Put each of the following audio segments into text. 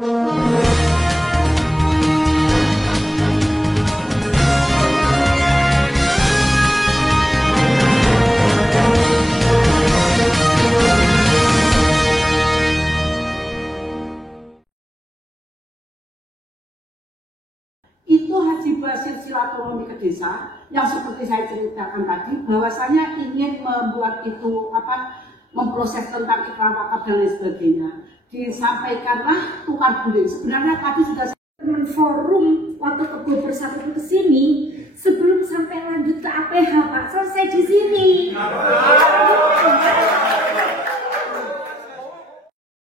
Itu Haji Basir silaturahmi ke desa yang seperti saya ceritakan tadi, bahwasanya ingin membuat itu memproses tentang ikrar wakaf dan lain sebagainya. Disampaikanlah tukar guling. Sebenarnya tadi sudah teman forum waktu Teguh Bersatu ke sini, sebelum sampai lanjut ke APH Pak, selesai di sini.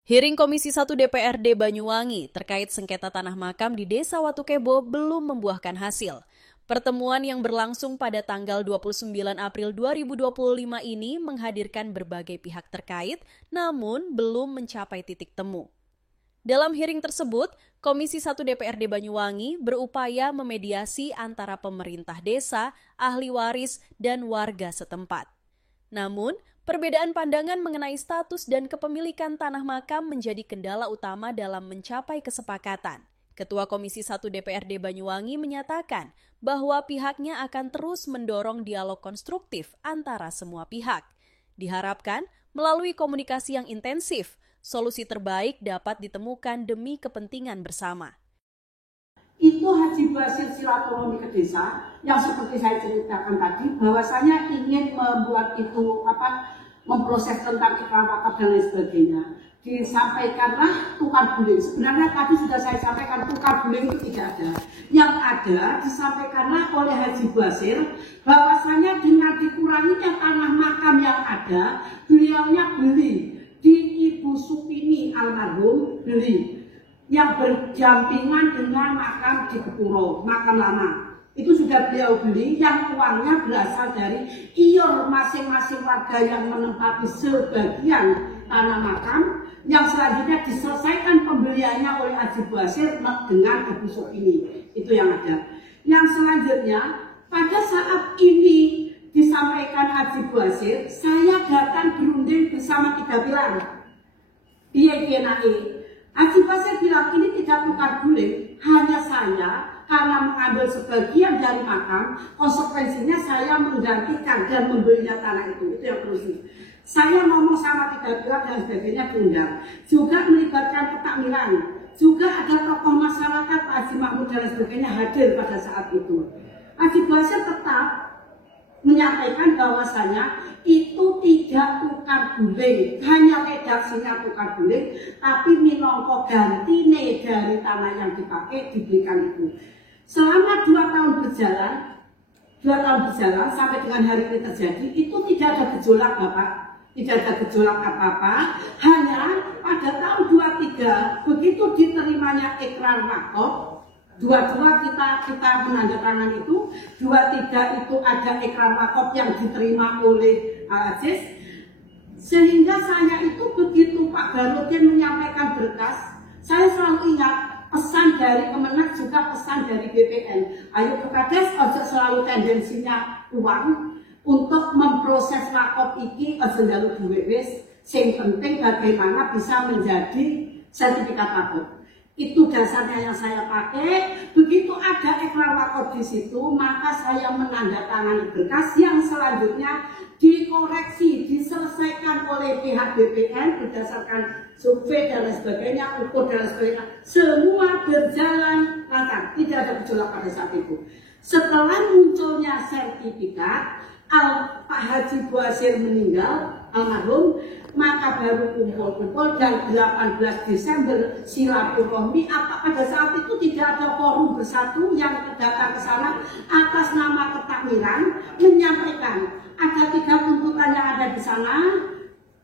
Hearing Komisi 1 DPRD Banyuwangi terkait sengketa tanah makam di Desa Watukebo belum membuahkan hasil. Pertemuan yang berlangsung pada tanggal 29 April 2025 ini menghadirkan berbagai pihak terkait, namun belum mencapai titik temu. Dalam hearing tersebut, Komisi 1 DPRD Banyuwangi berupaya memediasi antara pemerintah desa, ahli waris, dan warga setempat. Namun, perbedaan pandangan mengenai status dan kepemilikan tanah makam menjadi kendala utama dalam mencapai kesepakatan. Ketua Komisi 1 DPRD Banyuwangi menyatakan bahwa pihaknya akan terus mendorong dialog konstruktif antara semua pihak. Diharapkan melalui komunikasi yang intensif, solusi terbaik dapat ditemukan demi kepentingan bersama. Itu Haji Basir silaturahmi ke desa yang seperti saya ceritakan tadi, bahwasanya ingin membuat itu memproses tentang ikrar wakaf dan lain sebagainya. Disampaikanlah tukar guling. Sebenarnya tadi sudah saya sampaikan tukar guling itu tidak ada. Yang ada disampaikanlah oleh Haji Basir bahwasanya dengan dikuranginya tanah makam yang ada, beliaunya beli di Ibu Supini almarhum, beli yang berdampingan dengan makam di Kepuro, makam lama. Itu sudah beliau beli, yang uangnya berasal dari iur masing-masing warga yang menempati sebagian tanah makam, yang selanjutnya diselesaikan pembeliannya oleh Haji Basir dengan Ibu Supini. Itu yang ada. Yang selanjutnya, pada saat ini disampaikan Haji Basir, saya datang berunding bersama 3 pilar. Haji Basir bilang ini tidak tukar guling, hanya saya karena mengambil sebagian dari makam, konsekuensinya saya menggantikan dan membelinya tanah itu yang terus. Saya ngomong sama 3 pilar dan sebagainya diundang, juga melibatkan ketakmiran, juga ada tokoh masyarakat Pak Haji Mahmud dan sebagainya hadir pada saat itu. Haji Basir tetap menyampaikan bahwasanya itu tidak tukar guling, hanya redaksinya tukar guling, tapi minangka gantine dari tanah yang dipakai diberikan itu. Selama 2 tahun berjalan sampai dengan hari ini terjadi, itu tidak ada gejolak Bapak, tidak ada gejolak apa-apa, hanya pada tahun 23 begitu diterimanya ikrar wakaf. 22 kita menandatangani itu, 23 itu ada ikrar wakaf yang diterima oleh Al-Aziz, sehingga saya itu begitu Pak Barudin menyampaikan berkas, saya selalu ingat pesan dari Kemenak, juga pesan dari BPN. Ayo Kades, ojo selalu tendensinya uang untuk memproses wakaf iki, ojo njaluk duit wis, sing penting bagaimana bisa menjadi sertifikat wakaf. Itu dasarnya yang saya pakai. Begitu ada ikrar wakaf di situ, maka saya menandatangani berkas yang selanjutnya dikoreksi, diselesaikan oleh pihak BPN berdasarkan survei dan lain sebagainya, ukur dan lain sebagainya. Semua berjalan lancar, tidak ada gejolak pada saat itu. Setelah munculnya sertifikat, Pak Haji Basir meninggal, almarhum, maka baru kumpul-kumpul dan 18 Desember silaturahmi. Pada saat itu tidak ada forum bersatu yang datang ke sana atas nama ketakmiran menyampaikan ada 3 tuntutan yang ada di sana.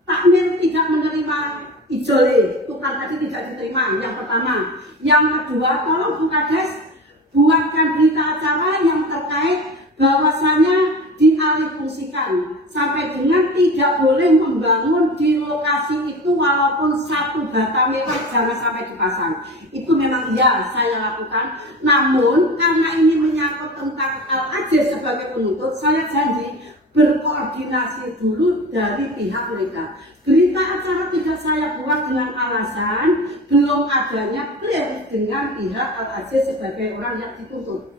Takmir tidak menerima ijole, tukar tadi tidak diterima, yang pertama. Yang kedua, tolong Bu Kades buatkan berita acara yang terkait bahwasanya dialihfungsikan sampai dengan tidak boleh membangun di lokasi itu walaupun 1 bata merah jangan sampai dipasang. Itu memang ya saya lakukan, namun karena ini menyangkut tentang Al-Aziz sebagai penuntut, saya janji berkoordinasi dulu dari pihak mereka. Berita acara tidak saya buat dengan alasan belum adanya klaim dengan pihak Al-Aziz sebagai orang yang dituntut.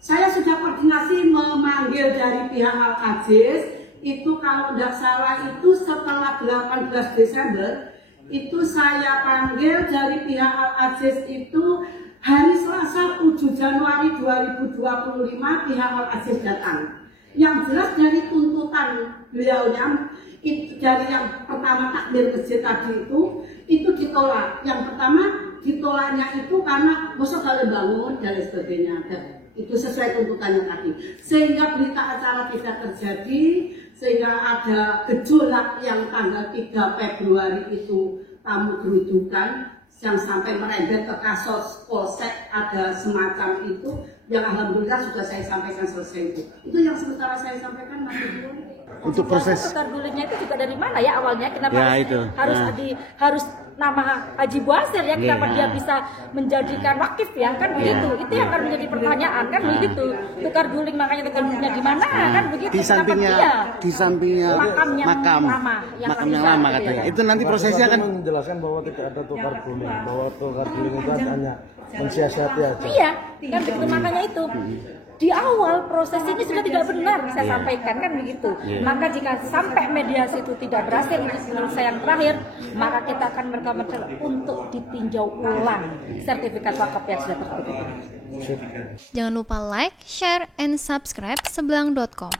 Saya sudah koordinasi memanggil dari pihak Al-Aziz, itu kalau tidak salah itu setelah 18 Desember, itu saya panggil dari pihak Al-Aziz itu hari Selasa 7 Januari 2025 pihak Al-Aziz datang. Yang jelas dari tuntutan beliaunya, itu dari yang pertama takbir masjid tadi itu ditolak. Yang pertama ditolaknya itu karena masa kalian bangun dan lain sebagainya. Itu sesuai tuntutannya tadi. Sehingga berita acara tidak terjadi, sehingga ada gejolak yang tanggal 3 Februari itu tamu kerudukan yang sampai merembet ke kasus polsek, ada semacam itu yang alhamdulillah sudah saya sampaikan selesai itu. Itu yang sementara saya sampaikan, Mas Ibu. Untuk proses tukar gulingnya itu juga dari mana ya awalnya? Kenapa harus nama Haji Buasir ya? Kenapa dia bisa menjadikan wakif ya? Kan begitu. Itu yang akan menjadi pertanyaan kan begitu. Tukar guling, makanya tukar gulingnya di mana kan begitu. Di sampingnya makam yang lama katanya. Itu nanti prosesnya akan menjelaskan bahwa tidak ada tukar guling, bahwa tukar guling itu hanya mensiasati aja. Iya, kan begitu, makanya itu. Di awal proses ini sudah tidak benar saya sampaikan kan begitu. Maka jika sampai mediasi itu tidak berhasil penyelesaian terakhir, maka kita akan merekam untuk ditinjau ulang sertifikat wakaf yang sudah tertutup. Jangan lupa like, share, and subscribe sebelang.com.